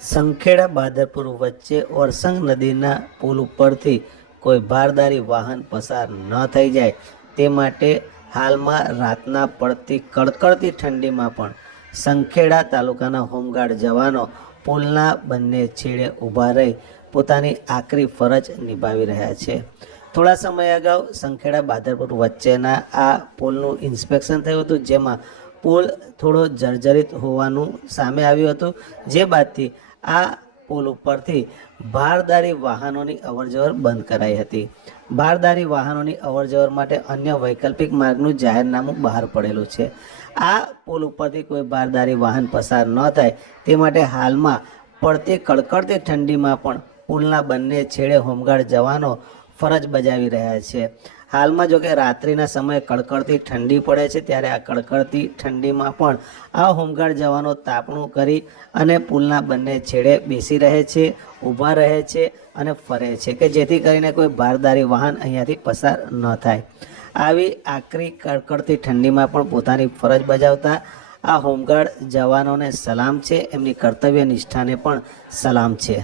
સંખેડા બાદરપુર વચ્ચે ઓરસંગ નદીના પુલ ઉપરથી કોઈ ભારદારી વાહન પસાર ન થઈ જાય તે માટે હાલમાં રાતના પડતી કડકડતી ઠંડીમાં પણ સંખેડા તાલુકાના હોમગાર્ડ જવાનો પુલના બંને છેડે ઊભા રહી પોતાની આકરી ફરજ નિભાવી રહ્યા છે। થોડા સમય અગાઉ સંખેડા બાદરપુર વચ્ચેના આ પુલનું ઇન્સ્પેક્શન થયું હતું, જેમાં પુલ થોડો જર્જરિત હોવાનું સામે આવ્યું હતું, જે બાદથી આ પુલ ઉપરથી ભારદારી વાહનોની અવરજવર બંધ કરાઈ હતી। ભારદારી વાહનોની અવરજવર માટે અન્ય વૈકલ્પિક માર્ગનું જાહેરનામું બહાર પડેલું છે। આ પુલ ઉપરથી કોઈ ભારદારી વાહન પસાર ન થાય તે માટે હાલમાં પડતી કડકડતી ઠંડીમાં પણ પુલના બંને છેડે હોમગાર્ડ જવાનો ફરજ બજાવી રહ્યા છે। હાલમાં જો કે રાત્રિના સમયે કડકડતી ઠંડી પડે છે, ત્યારે આ કડકડતી ઠંડીમાં પણ આ હોમગાર્ડ જવાનો તાપણું કરી અને પુલના બંને છેડે બેસી રહે છે, ઊભા રહે છે અને ફરે છે કે જેથી કરીને કોઈ ભારદારી વાહન અહીંયાથી પસાર ન થાય। આવી આકરી કડકડતી ઠંડીમાં પણ પોતાની ફરજ બજાવતા આ હોમગાર્ડ જવાનોને સલામ છે, એમની કર્તવ્ય નિષ્ઠાને પણ સલામ છે।